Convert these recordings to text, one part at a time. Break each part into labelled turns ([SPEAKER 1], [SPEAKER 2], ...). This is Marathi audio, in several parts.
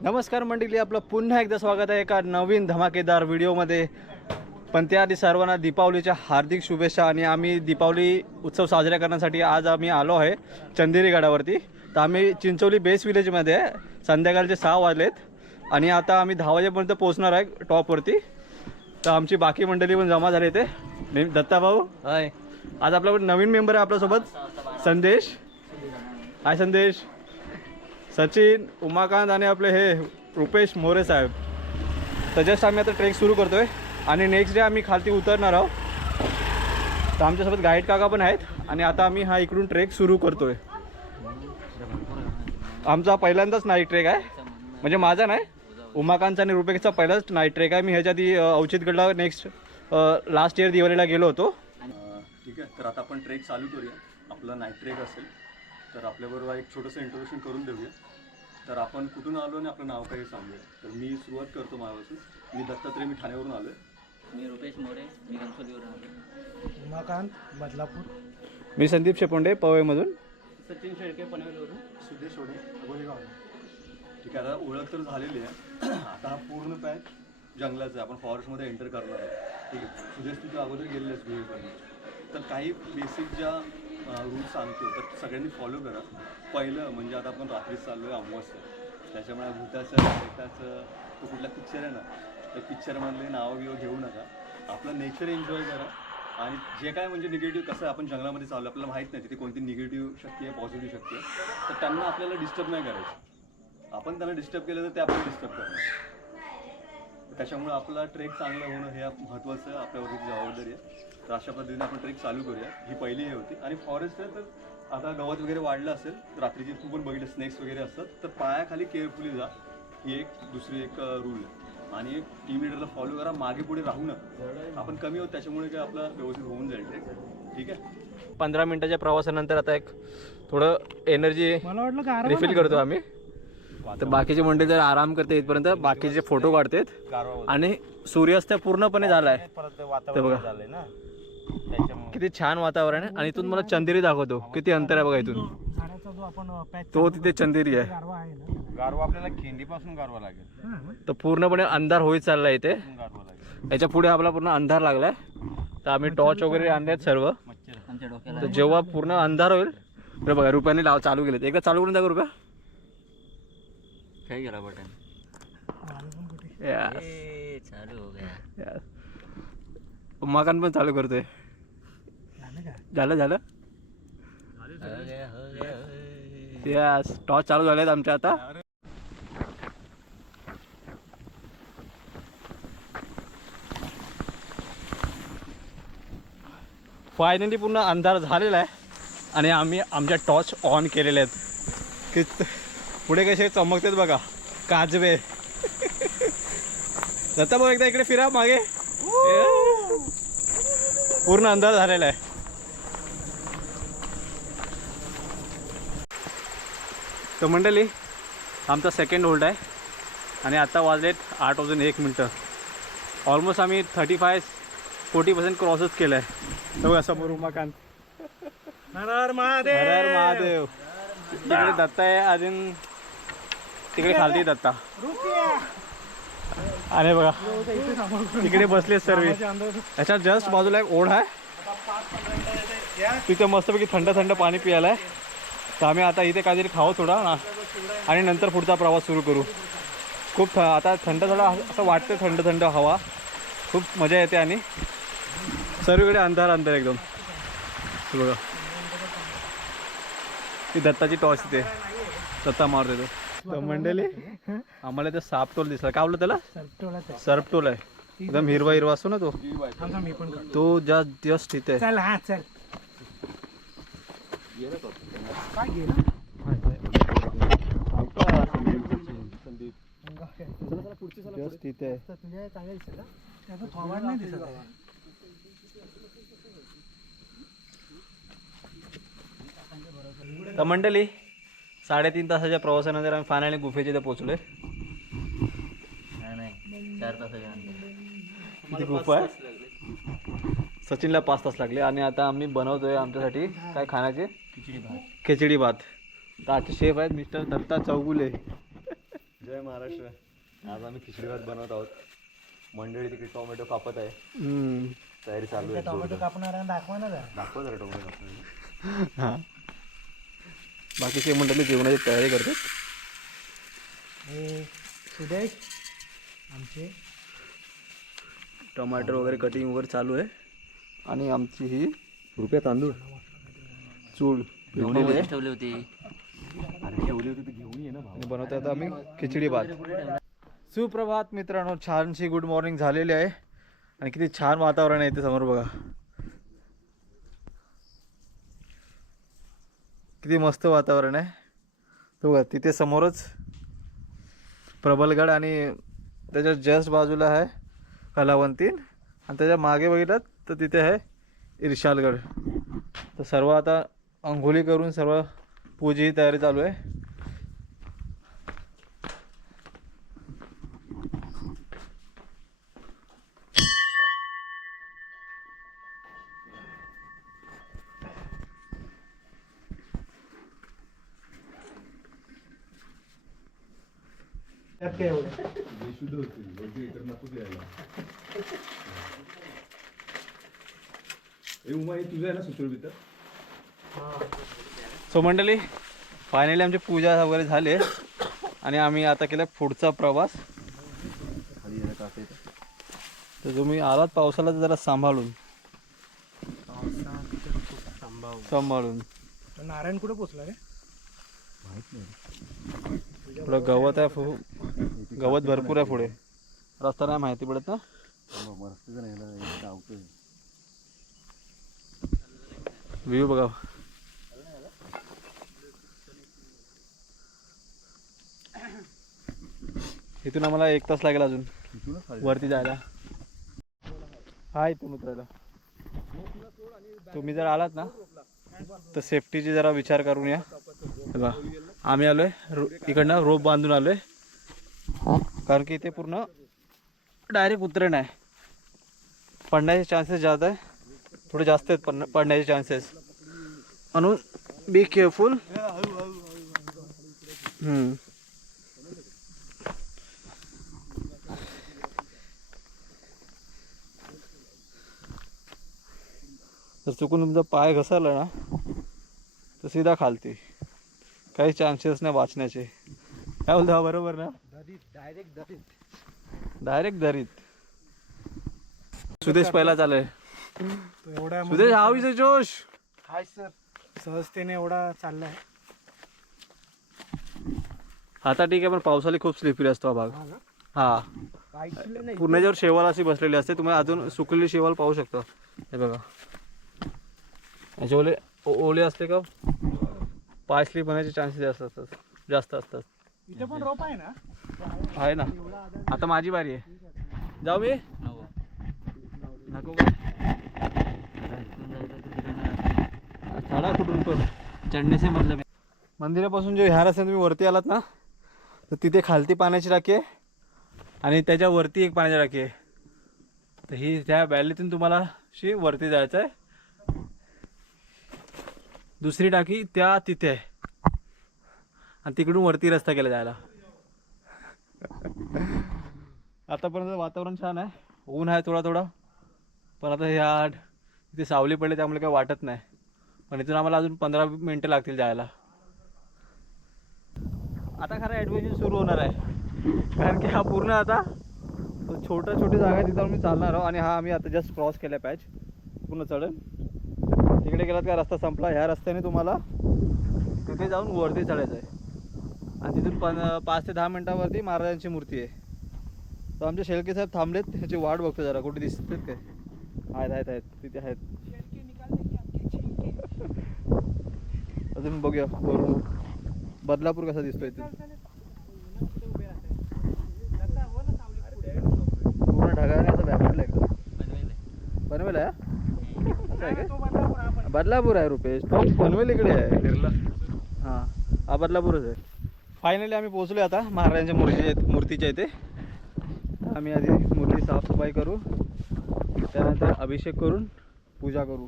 [SPEAKER 1] नमस्कार मंडळी आपलं पुन्हा एकदा स्वागत आहे एका नवीन धमाकेदार व्हिडिओमध्ये. पण त्याआधी सर्वांना दीपावलीच्या हार्दिक शुभेच्छा आणि आम्ही दीपावली उत्सव साजरा करण्यासाठी आज आम्ही आलो आहे चंदेरी गडावरती. तर आम्ही चिंचोली बेस विलेजमध्ये आहे. संध्याकाळचे सहा वाजलेत आणि आता आम्ही दहा वाजेपर्यंत पोहोचणार आहे टॉपवरती. तर आमची बाकी मंडळी पण जमा झाली ते नेम- दत्ता भाऊ. हाय. आज आपल्याकडे नवीन मेंबर आहे आपल्यासोबत. संदेश. हाय संदेश. सचिन उमाकांत आणि आपले हे रुपेश मोरे साहेब. तर जस्ट आम्ही आता ट्रेक सुरू करतोय. आणि नेक्स्ट डे आम्ही खालती उतरणार आहोत. तर आमच्यासोबत गाईड काका पण आहेत. आणि आता आम्ही हा इकडून ट्रेक सुरू करतोय. आमचा पहिल्यांदाच नाईट ट्रेक आहे. म्हणजे माझा नाही. उमाकांतचा आणि रुपेशचा पहिलाच नाईट ट्रेक आहे. मी ह्याच्या आधी औचितगडला नेक्स्ट लास्ट इयर दिवाळीला गेलो होतो. ठीक आहे. तर आता आपण ट्रेक चालू करूया. आपला नाईट ट्रेक असेल. तर आपल्याबरोबर एक छोटंसं इंट्रोडक्शन करून देऊया. तर आपण कुठून आलो आणि आपलं नाव काय सांगूया. तर मी सुरुवात करतो माझ्यापासून. मी दत्तात्रय मी ठाण्यावरून आलो
[SPEAKER 2] मी रुपेश मोरे मी घनसोलीवरून आलो
[SPEAKER 3] उमाकांत बदलापूर.
[SPEAKER 1] मी संदीप शेपोंडे पवईमधून.
[SPEAKER 2] सचिन शेळके पनवेलवरून.
[SPEAKER 3] सुदेश ओढे गोरेगाव
[SPEAKER 1] ठीक आहे आता ओळख तर झालेली आहे. आता हा पूर्ण पॅच जंगलाचा आहे. आपण फॉरेस्टमध्ये एंटर करणार आहे ठीक आहे. सुदेश तुझ्या अगोदर गेलेलेस गुहेपर्यंत. तर काही बेसिक ज्या रूल्स सांगतो तर सगळ्यांनी फॉलो करा. पहिलं म्हणजे आता आपण रात्रीच चाललो आहे अमावस्या. त्याच्यामुळे भूताचं भेटाचं तो कुठला पिक्चर आहे ना त्या पिक्चरमधले नावं बिवं घेऊ नका. आपलं नेचर एन्जॉय करा. आणि जे काय म्हणजे निगेटिव्ह कसं आपण जंगलामध्ये चाललो आपल्याला माहीत नाही तिथे कोणती निगेटिव्ह शक्ती आहे पॉझिटिव्ह शक्ती आहे तर त्यांना आपल्याला डिस्टर्ब नाही करायचं. आपण त्यांना डिस्टर्ब केलं तर ते आपल्याला डिस्टर्ब करणार. त्याच्यामुळे आपला ट्रेक चांगला होणं हे महत्त्वाचं आपल्यावरती जबाबदारी आहे. तर अशा पद्धतीने आपण ट्रेक चालू करूया. ही पहिली हे होती. आणि फॉरेस्ट आहे तर आता गवत वगैरे वाढलं असेल तर रात्रीची तू पण बघितलं स्नेक्स वगैरे असतात तर पायाखाली केअरफुली जा. ही एक दुसरी एक रूल आहे. आणि टीम लिडरला फॉलो करा मागे पुढे राहू नका. आपण कमी होत त्याच्यामुळे काय आपला व्यवस्थित होऊन जाईल ट्रेक. ठीक आहे? पंधरा मिनिटाच्या प्रवासानंतर आता एक थोडं एनर्जी रिफिल करतो आम्ही. तर बाकीचे मंडळी जर आराम करते इथपर्यंत बाकीचे फोटो काढतात. आणि सूर्यास्त पूर्णपणे झालाय. बघा. किती छान वातावरण आहे. आणि इथून मला चंदेरी दाखवतो. किती अंतर आहे बघा इथून.
[SPEAKER 3] झाडाचा जो आपण पॅच
[SPEAKER 1] तो तिथे चंदेरी आहे.
[SPEAKER 3] गारवा आहे ना?
[SPEAKER 4] गारवा आपल्याला खिंडीपासून गारवा लागेल.
[SPEAKER 1] तर पूर्णपणे अंधार होईत चाललाय इथे.
[SPEAKER 4] गारवा लागेल.
[SPEAKER 1] याच्यापुढे आपला पूर्ण अंधार लागलाय. तर आम्ही टॉर्च वगैरे आणलेत सर्व.
[SPEAKER 4] मच्छर.
[SPEAKER 2] आमच्या डोक्याला
[SPEAKER 1] तर जेव्हा पूर्ण अंधार होईल तर बघा रुपयाने लाव चालू केलेत. एकदा चालू करून दाखव रुपया.
[SPEAKER 2] काय गेला बटन. चालू हो गया.
[SPEAKER 1] Yes. उमाकांत पण चालू करतोय.
[SPEAKER 3] झालं का?
[SPEAKER 1] झालं टॉर्च चालू झालेत आमच्या आता. फायनली पूर्ण अंधार झालेला आहे आणि आम्ही आमच्या टॉर्च ऑन केलेले आहेत. की त- पुढे कसे चमकतात बघा. काजवे. जाता बघ एकदा इकडे फिरा मागे. पूर्ण अंधार झालेला आहे. तर मंडळी आमचा सेकंड होल्ड आहे. आणि आता वाजलेत आठ वाजून एक मिनटं. ऑलमोस्ट आम्ही थर्टी फाय फोर्टी पर्सेंट क्रॉसच केलं आहे तर समोर उमाकांत.
[SPEAKER 3] हर महादेव!
[SPEAKER 1] हर महादेव. तिकडे दत्ता आहे अजून तिकडे खालती दत्ता. आणि बघा तिकडे बसले सर्व. याच्या जस्ट बाजूला एक ओढ आहे. तिथे मस्तपैकी थंड थंड पाणी प्यायला आहे तर आम्ही आता इथे काहीतरी खाऊ थोडा ना. आणि नंतर पुढचा प्रवास सुरू करू. खूप थ आता थंड थोडा असं वाटतं थंड थंड हवा. खूप मजा येते आणि सर्वीकडे अंधार अंधार एकदम. बघा. ती दत्ताची टॉर्च तिथे. दत्ता मारतो तो. तर मंडळी? आम्हाला ते सापटोल दिसला. काय बोललं त्याला. सरपटोल आहे. एकदम हिरवा हिरवा असतो ना तो. तो जस्ट जस्ट तिथे
[SPEAKER 3] हा
[SPEAKER 1] जस्ट तिथे.
[SPEAKER 3] तर
[SPEAKER 1] मंडळी साडेतीन तासाच्या प्रवासानंतर आम्ही फायनली गुफेच्या इथे पोहोचलोय.
[SPEAKER 2] नाही, नाही. चार तासाच्या नंतर.
[SPEAKER 1] किती गुफा आहे? सचिनला पाच तास लागले. आणि आता आम्ही बनवतोय आमच्यासाठी काय खाण्याचे?
[SPEAKER 2] खिचडी भात.
[SPEAKER 1] खिचडी भात. तर आजचे शेफ आहेत मिस्टर दत्ता चौगुले.
[SPEAKER 4] जय महाराष्ट्र. आज आम्ही खिचडी भात बनवत आहोत. मंडळी तिकडे टोमॅटो कापत आहे.
[SPEAKER 1] हम्म.
[SPEAKER 4] तयारी चालू आहे
[SPEAKER 3] टोमॅटो. कापणार दाखवा ना जरा.
[SPEAKER 4] दाखवा जरा टोमॅटो कापणं
[SPEAKER 1] हा. बाकीचे मंडळी जेवणाची तयारी करतात.
[SPEAKER 3] हे सुदेश आमचे
[SPEAKER 1] टमाटर वगैरे कटिंग वगैरे चालू आहे. आणि आमची ही
[SPEAKER 4] रुपया तांदूळ.
[SPEAKER 1] आहे.
[SPEAKER 2] ठेवली होती.
[SPEAKER 4] अरे ठेवली होती घेऊन ये ना भाऊ.
[SPEAKER 1] आणि बनवतो आता आम्ही खिचडी भात. सुप्रभात मित्रांनो छानशी गुड मॉर्निंग झालेली आहे. आणि किती छान वातावरण आहे इथे समोर बघा. किती मस्त वातावरण आहे. तो बघा तिथे समोरच प्रबलगड आणि त्याच्या जस्ट बाजूला आहे कलावंतीन. आणि त्याच्यामागे बघितलं तर तिथे आहे इर्शालगड. तर सर्व आता अंघोळी करून सर्व पूजेची तयारी चालू आहे.
[SPEAKER 3] एवढं
[SPEAKER 4] तुझं आहे ना सुचवित
[SPEAKER 1] सो मंडळी फायनली आमची पूजा वगैरे झाली आणि आम्ही आता केला पुढचा प्रवास. तर तुम्ही आलात पावसाला तर जरा सांभाळून. सांभाळून.
[SPEAKER 3] तर नारायण कुठे पोचला रे?
[SPEAKER 1] पुढे गवत आहे फु- गवत भरपूर आहे पुढे. रस्ता नाही माहिती पडत ना? व्ह्यू बघा. इथून आम्हाला एक तास लागेल अजून. वरती जायला. हा इथून उतरायला तुम्ही जर आलात ना तर सेफ्टीची जरा विचार करून या बघा आम्ही आलोय रो इकडनं रोप बांधून आलोय. कारण की इथे पूर्ण डायरेक्ट उतरण आहे. पडण्याचे चान्सेस जास्त आहे. थोडे जास्त आहेत पडण्या पडण्याचे चान्सेस म्हणून बी केअरफुल जर चुकून तुमचा पाय घसरला ना तर सीधा खालती. काही चान्सेस नाही वाचण्याचे. काय बोलतो हा बरोबर ना?
[SPEAKER 3] डायरेक्ट दरीत.
[SPEAKER 1] डायरेक्ट सुदेश पहिला चालय.
[SPEAKER 3] एवढा
[SPEAKER 1] सुदेश हाव इज जोश.
[SPEAKER 3] Hi sir. सहजतेने एवढा चाललाय.
[SPEAKER 1] आता ठीक आहे पण पावसाळी खूप स्लिपरी असतो हा भाग.
[SPEAKER 3] हा ना?
[SPEAKER 1] हा.
[SPEAKER 3] पाहिजे नाही.
[SPEAKER 1] पूर्ण याच्यावर शेवाल अशी बसलेली असते. तुम्ही अजून सुकलेली शेवाल पाहू शकता. हे बघा. याचे ओले ओ- ओले असले का? पाय स्लिप होण्याचे चान्सेस जास्त असतात जास्त असतात.
[SPEAKER 3] इथे पण रोप आहे ना?
[SPEAKER 1] आहे ना. आता माझी बारी आहे. जाऊ मी. नको. का? चढा कुठून पण. चढणे से मतलब मंदिरापासून जे ह्या रस्त्याने तुम्ही वरती आलात ना तर तिथे खालती पाण्याची टाकी आहे आणि त्याच्या वरती एक पाण्याची टाकी आहे. तर ही त्या व्हॅलीतून तुम्हाला शी वरती जायचं आहे दुसरी टाकी त्या तिथे आहे. आणि तिकडून वरती रस्ता केला जायला. आतापर्यंत वातावरण छान आहे. ऊन आहे थोडा थोडा. पण आता ह्या इथे सावली पडली त्यामुळे काही वाटत नाही. पण इथून आम्हाला अजून पंधरा मिनटं लागतील जायला. आता खरं ॲडव्हेंचर सुरू होणार आहे. कारण की हा पूर्ण आता छोट्या छोटा छोटी जागा आहे तिथं मी चालणार आहोत आणि हा आम्ही आता जस्ट क्रॉस केला पॅच. पूर्ण चढण तिकडे गेलात का? रस्ता संपला. ह्या रस्त्याने तुम्हाला तिथे जाऊन वरती चढायचं आहे. आणि तिथून पण पाच ते दहा मिनटावरती महाराजांची मूर्ती आहे. तर आमचे शेळके साहेब थांबलेत. त्याची वाट बघतो जरा. कुठे दिसतात काय? आहेत आहेत आहेत. तिथे आहेत. अजून बघूया. वरून. बदलापूर कसा दिसतोय ते पूर्ण ढगाने असं व्यापलेलं आहे का हा? असं आहे काय? बदलापूर आहे रुपेश. तो पनवेल इकडे आहे? हां. हा बदलापूरच आहे. फायनली आम्ही पोहोचलो आता. महाराजांच्या मूर्ती मूर्तीच्या इथे. आम्ही आधी मूर्ती साफसफाई करू. त्यानंतर अभिषेक करून पूजा करू.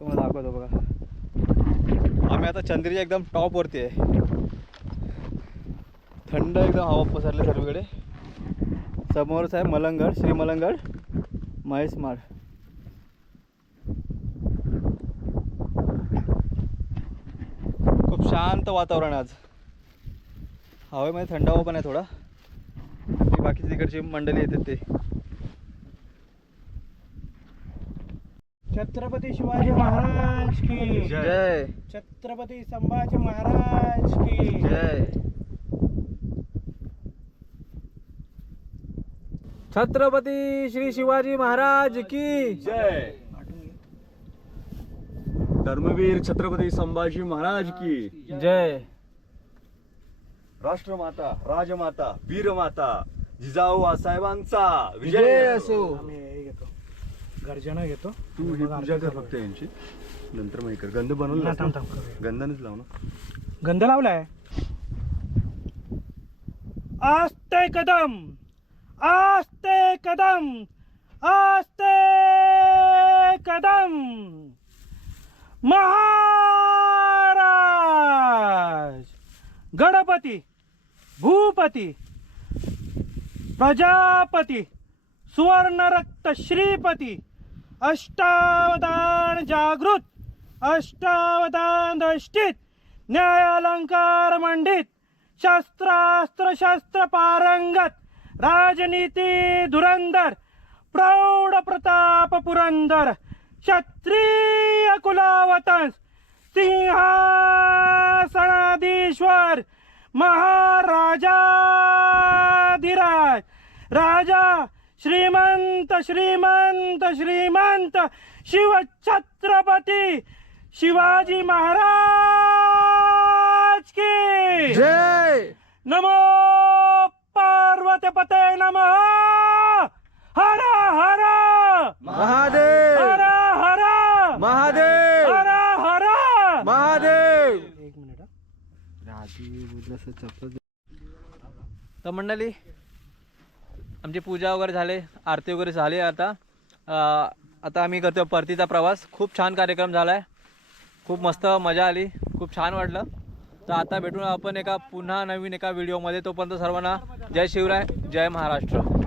[SPEAKER 1] तुम्हाला दाखवतो बघा. आम्ही आता चंद्रीच्या एकदम टॉपवरती आहे. थंड एकदम हवा पसरले सर्वीकडे. समोरच आहे मलंगड श्री मलंगड महेश माळ खूप शांत वातावरण आज. हवेमध्ये थंडावा पण आहे थोडा. ती बाकीची तिकडची मंडळी येतात ते.
[SPEAKER 3] छत्रपती शिवाजी महाराज की
[SPEAKER 1] जय.
[SPEAKER 3] छत्रपती संभाजी महाराज की
[SPEAKER 1] जय. छत्रपती श्री शिवाजी महाराज की
[SPEAKER 4] जय. धर्मवीर छत्रपती संभाजी महाराज की।
[SPEAKER 1] जय।
[SPEAKER 4] राष्ट्रमाता राजमाता वीरमाता जिजाऊ आसाहेबांचा
[SPEAKER 1] विजय
[SPEAKER 4] विजय
[SPEAKER 1] असो।
[SPEAKER 3] आम्ही हे घेतो. गर्जना घेतो.
[SPEAKER 4] तू ही पूजा कर फक्त यांची. नंतर मग हे कर. गंध बनवलं
[SPEAKER 3] हा, थांब
[SPEAKER 4] ना?
[SPEAKER 3] थांब करूया.
[SPEAKER 4] गंधानेच लाव ना.
[SPEAKER 3] गंध लावलाय? आस्ते कदम! आस्ते कदम! आस्ते कदम! महाराज! गणपती भूपती प्रजापती सुवर्णरक्त श्रीपती अष्टावधान जागृत अष्टावधान दष्टित न्यायालंकार मंडित शस्त्रास्त्र शस्त्र पारंगत राजनीती धुरंदर प्रौढ प्रताप पुरंदर क्षत्रिय कुलावतंस सिंहासनाधीश्वर महाराजाधिराज राजा श्रीमंत श्रीमंत श्रीमंत शिवछत्रपती शिवाजी महाराज की।
[SPEAKER 1] जय।
[SPEAKER 3] नमो पार्वतीपते नमः। हर हर।
[SPEAKER 1] महादेव।
[SPEAKER 3] हर हर
[SPEAKER 1] महादेव!
[SPEAKER 3] हर हर!
[SPEAKER 1] महादेव!
[SPEAKER 3] एक मिनिट
[SPEAKER 1] तर मंडळी आमची पूजा वगैरे झाले आरती वगैरे झाली आता. आता आम्ही करतो परतीचा प्रवास. खूप छान कार्यक्रम झाला आहे खूप मस्त मजा आली. खूप छान वाटलं. तर आता भेटून आपण एका पुन्हा नवीन एका व्हिडिओमध्ये. तोपर्यंत सर्वांना जय शिवराय जय महाराष्ट्र.